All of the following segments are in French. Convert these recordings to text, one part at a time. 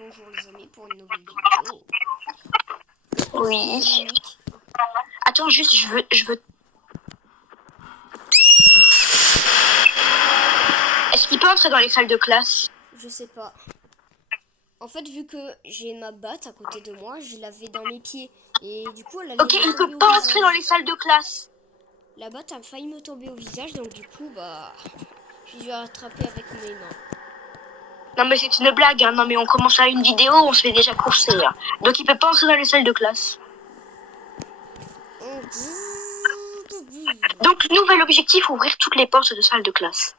Bonjour les amis pour une nouvelle vidéo. Oui. Mec. Attends, juste, je veux. Est-ce qu'il peut entrer dans les salles de classe? Je sais pas. En fait, vu que j'ai ma batte à côté de moi, je l'avais dans mes pieds. Et du coup, elle allait Ok, me il peut tomber au pas entrer dans visage. les salles de classe. La batte a failli me tomber au visage, donc du coup, bah, j'ai dû attraper avec mes mains. Non mais c'est une blague, hein. Non mais on commence à une vidéo, on se fait déjà courser. Hein. Donc il peut pas entrer dans les salles de classe. Donc nouvel objectif, ouvrir toutes les portes de salles de classe.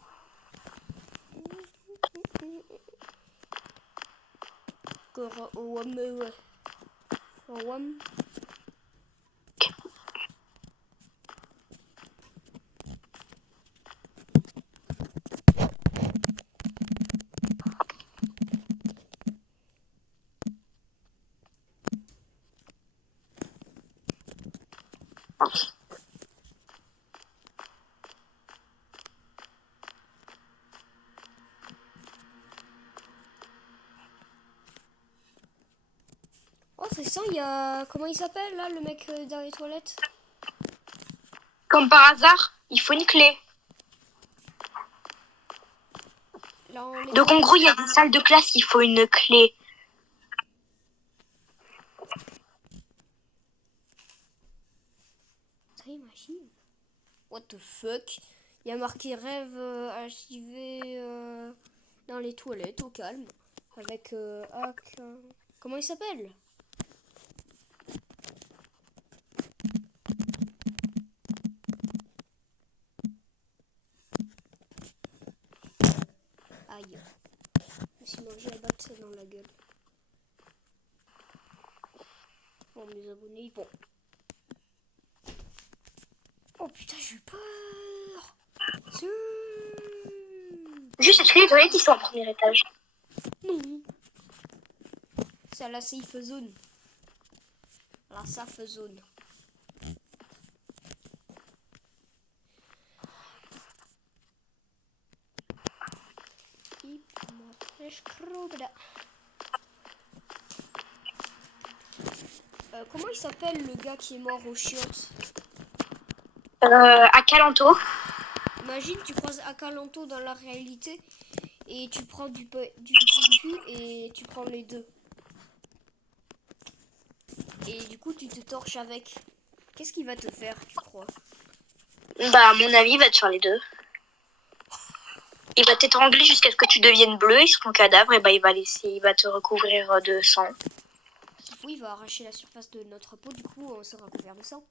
Oh, c'est ça, il y a... Comment il s'appelle, là, le mec dans les toilettes? Comme par hasard, il faut une clé. Là, Donc en gros, il y a des salles de classe, il faut une clé. What the fuck? Il y a marqué rêve archivé dans les toilettes au calme. Avec comment il s'appelle? Aïe. Je me suis mangé la batte dans la gueule. Bon, mes abonnés, ils vont. Oh putain, j'ai eu peur. Juste, est-ce que les toilettes, ils sont au premier étage? Non. C'est à la safe zone. La safe zone. Comment il s'appelle le gars qui est mort aux chiottes? À Calanto. Imagine, tu croises Akalanto dans la réalité et tu prends du PQ et tu prends les deux. Et du coup, tu te torches avec. Qu'est-ce qu'il va te faire, tu crois? Bah, à mon avis, il va te faire les deux. Il va t'étrangler jusqu'à ce que tu deviennes bleu et sur ton cadavre, et bah, il va te recouvrir de sang. Du coup, il va arracher la surface de notre peau, du coup, on sera couvert de sang.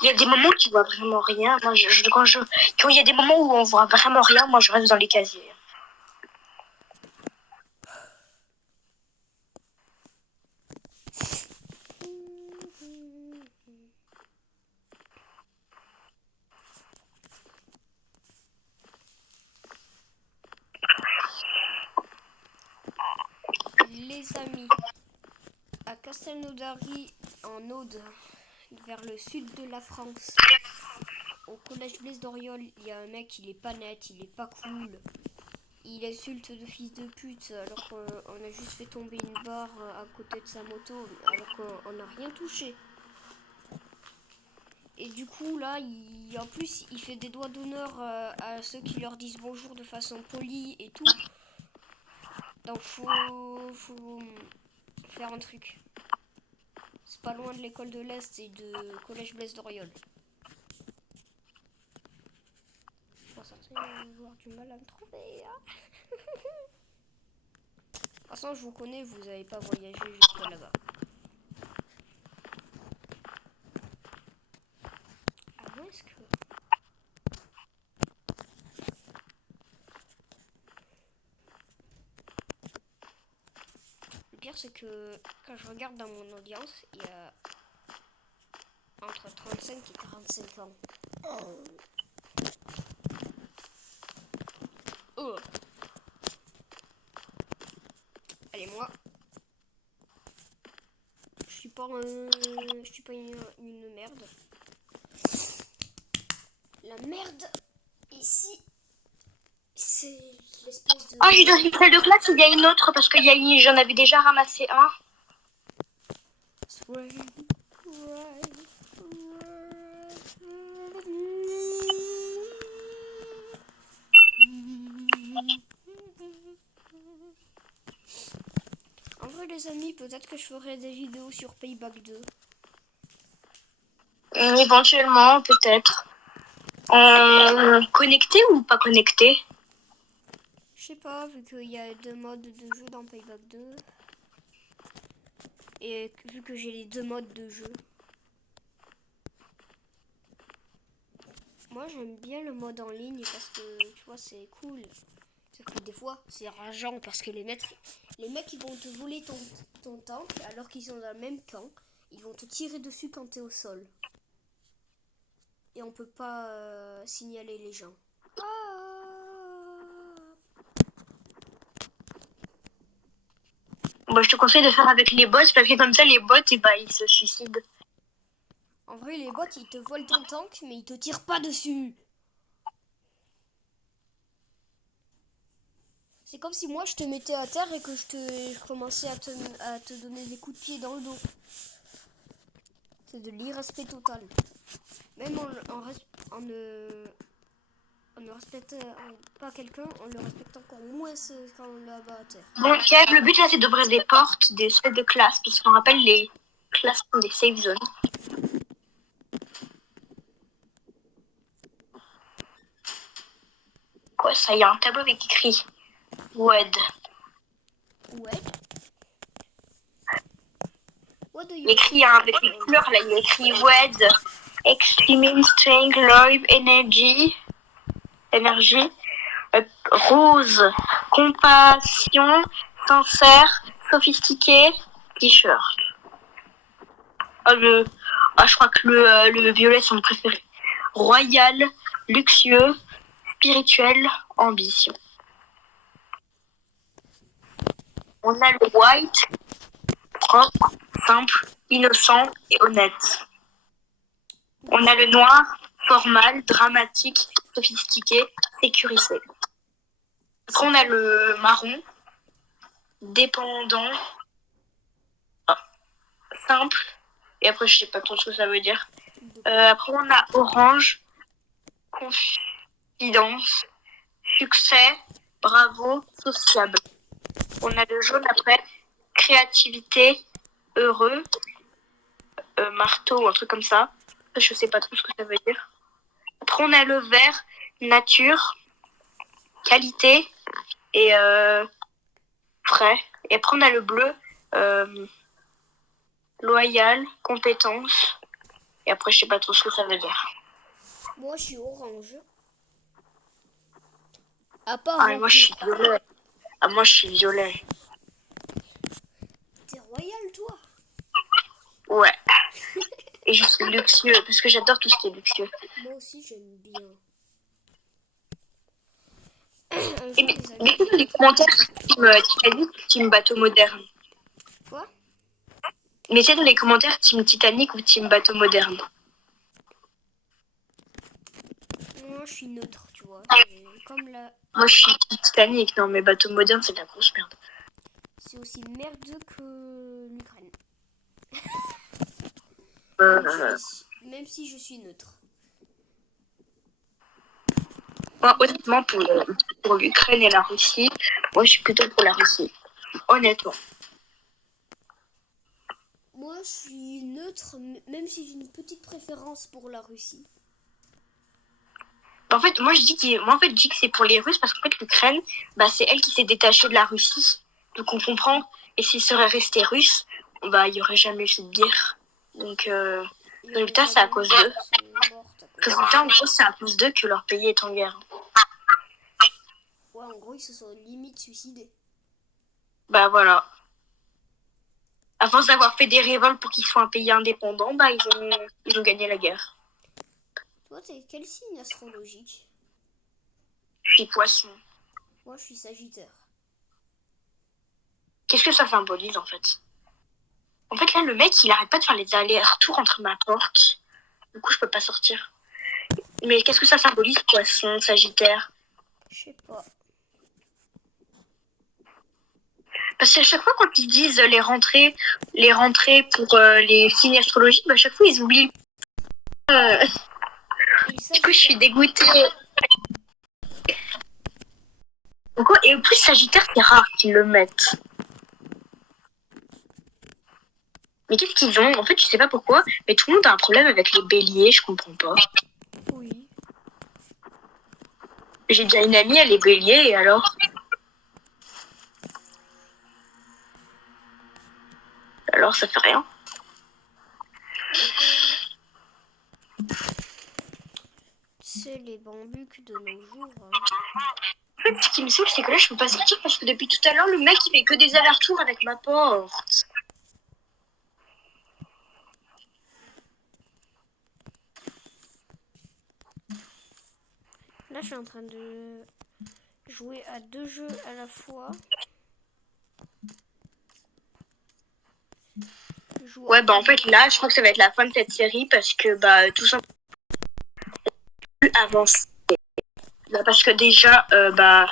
Il y a des moments où tu vois vraiment rien. Moi, quand il y a des moments où on voit vraiment rien, moi, je reste dans les casiers. Les amis, à Castelnaudary, en Aude, vers le sud de la France, au collège Blaise d'Oriol, il y a un mec, il est pas net, il est pas cool. Il insulte de fils de pute alors qu'on a juste fait tomber une barre à côté de sa moto alors qu'on n'a rien touché. Et du coup là, en plus, il fait des doigts d'honneur à ceux qui leur disent bonjour de façon polie et tout. Donc faut faire un truc. C'est pas loin de l'école de l'Est et de collège Blaise d'Oriol. Je pense que vous allez avoir du mal à me trouver. Hein. De toute façon, je vous connais, vous n'avez pas voyagé jusqu'à là-bas. Ah ouais, est-ce que... Le pire, c'est que quand je regarde dans mon audience, il y a entre 35 et 45 ans. Oh. Allez, moi, je suis pas une merde. La merde, ici, espèce de... Ah, j'ai dans une salle de classe, il y a une autre parce que j'en avais déjà ramassé un. En vrai, les amis, peut-être que je ferai des vidéos sur Payback 2. Éventuellement, peut-être. Connecté ou pas connecté? Je sais pas, vu qu'il y a 2 modes de jeu dans Payback 2. Et vu que j'ai les 2 modes de jeu. Moi, j'aime bien le mode en ligne parce que, tu vois, c'est cool. C'est que des fois, c'est rageant parce que les mecs, ils vont te voler ton tank alors qu'ils sont dans le même camp. Ils vont te tirer dessus quand t'es au sol. Et on peut pas signaler les gens. Bon, je te conseille de faire avec les bots parce que comme ça, les bots, ils se suicident. En vrai, les bots, ils te volent ton tank, mais ils te tirent pas dessus. C'est comme si moi, je te mettais à terre et que je commençais à te donner des coups de pied dans le dos. C'est de l'irrespect total. Même en ne respectant pas quelqu'un, on le respecte encore moins quand on l'a bat à terre. Bon, Kev, le but là, c'est d'ouvrir des portes, des salles de classe, puisqu'on rappelle les classes sont des safe zones. Quoi, ça, il y a un tableau avec écrit WED. Ouais. What do Il you écrit avec les couleurs là, il y a écrit WED, Extreme Strength, Live Energy, rose, compassion, sincère, sophistiqué, t-shirt. Je crois que le violet, c'est mon préféré. Royal, luxueux, spirituel, ambition. On a le white, propre, simple, innocent et honnête. On a le noir, formal, dramatique, sophistiqué, sécurisé. Après, on a le marron, dépendant, simple, et après, je sais pas trop ce que ça veut dire. Après, on a orange, confidence, succès, bravo, sociable. On a le jaune après, créativité, heureux, marteau ou un truc comme ça. Je sais pas trop ce que ça veut dire. Après, on a le vert, nature, qualité et frais. Et après, on a le bleu, loyal, compétence. Et après, je sais pas trop ce que ça veut dire. Moi, je suis orange. À part Ah, moi, je suis violet. Ah, moi, je suis violet. T'es royal, toi? Ouais. Et je suis luxueux, parce que j'adore tout ce qui est luxueux. Moi aussi, j'aime bien. Et mais dans les commentaires, Titanic ou Team Bateau Moderne? Quoi? Mettez dans les commentaires Team Titanic ou Team Bateau Moderne. Moi, je suis neutre, tu vois. Comme la... Moi, je suis Titanic. Non, mais Bateau Moderne, c'est de la grosse merde. C'est aussi merdeux que l'Ukraine. Même si je suis neutre. Moi, honnêtement, pour l'Ukraine et la Russie, moi, je suis plutôt pour la Russie. Honnêtement. Moi, je suis neutre, même si j'ai une petite préférence pour la Russie. En fait, moi, je dis que c'est pour les Russes parce qu'en fait, l'Ukraine, c'est elle qui s'est détachée de la Russie. Donc, on comprend. Et s'il serait resté russe, il n'y aurait jamais eu cette guerre. Donc, résultat, c'est à cause d'eux. Résultat, en gros, c'est à cause d'eux que leur pays est en guerre. Ouais, en gros, ils se sont limite suicidés. Bah, voilà. À force d'avoir fait des révoltes pour qu'ils soient un pays indépendant, ils ont gagné la guerre. Toi, t'es quel signe astrologique? Je suis poisson. Moi, je suis sagittaire. Qu'est-ce que ça symbolise, en fait? En fait, là, le mec, il arrête pas de faire les allers-retours entre ma porte. Du coup, je peux pas sortir. Mais qu'est-ce que ça symbolise, poisson, sagittaire? Je sais pas. Parce qu'à chaque fois, quand ils disent les rentrées pour les signes astrologiques, bah, à chaque fois, ils oublient. Euh, Et le du coup, je suis Sagittaire. dégoûtée. Et en plus, Sagittaire, c'est rare qu'ils le mettent. Mais qu'est-ce qu'ils ont? En fait, je sais pas pourquoi, mais tout le monde a un problème avec les béliers, je comprends pas. Oui. J'ai déjà une amie, elle est bélier, et alors? Alors, ça fait rien. C'est les bambucs de nos jours. En fait, ce qui me saoule, c'est que là, je peux pas sortir parce que depuis tout à l'heure, le mec, il fait que des allers-retours avec ma porte. Là, je suis en train de jouer à 2 jeux à la fois. Ouais, bah en fait, là, je crois que ça va être la fin de cette série parce que, bah, tout simplement, plus avancé. Bah, parce que déjà, bah,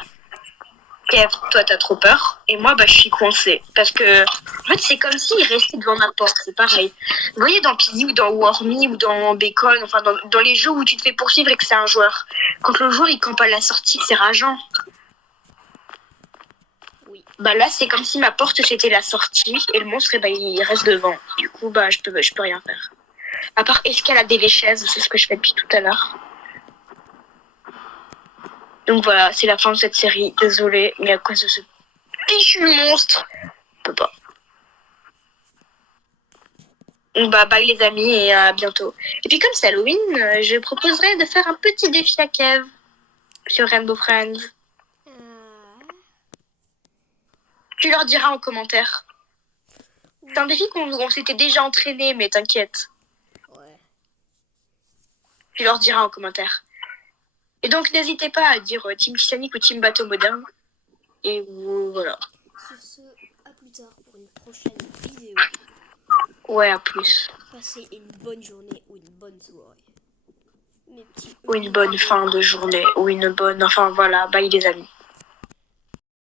Kev, toi, t'as trop peur. Et moi, bah, je suis coincée. Parce que, en fait, c'est comme s'il restait devant ma porte. C'est pareil. Vous voyez, dans Piggy ou dans Wormy ou dans Bacon, enfin, dans les jeux où tu te fais poursuivre et que c'est un joueur. Quand le joueur, il campe à la sortie, c'est rageant. Oui. Bah là, c'est comme si ma porte, c'était la sortie. Et le monstre, bah, il reste devant. Du coup, bah, je peux rien faire. À part escalader les chaises, c'est ce que je fais depuis tout à l'heure. Donc voilà, c'est la fin de cette série. Désolée, mais à cause de ce fichu monstre, je peux pas. Donc bah bye les amis et à bientôt. Et puis comme c'est Halloween, je proposerais de faire un petit défi à Kev sur Rainbow Friends. Tu leur diras en commentaire. C'est un défi qu'on s'était déjà entraîné, mais t'inquiète. Ouais. Tu leur diras en commentaire. Et donc n'hésitez pas à dire Team Titanic ou Team Bateau Moderne. Et voilà. Sur ce, à plus tard pour une prochaine vidéo. Ouais, à plus. Passez une bonne journée ou une bonne soirée. Mes petits Ou une bonne fin de journée. Ou une bonne... Enfin voilà, bye les amis.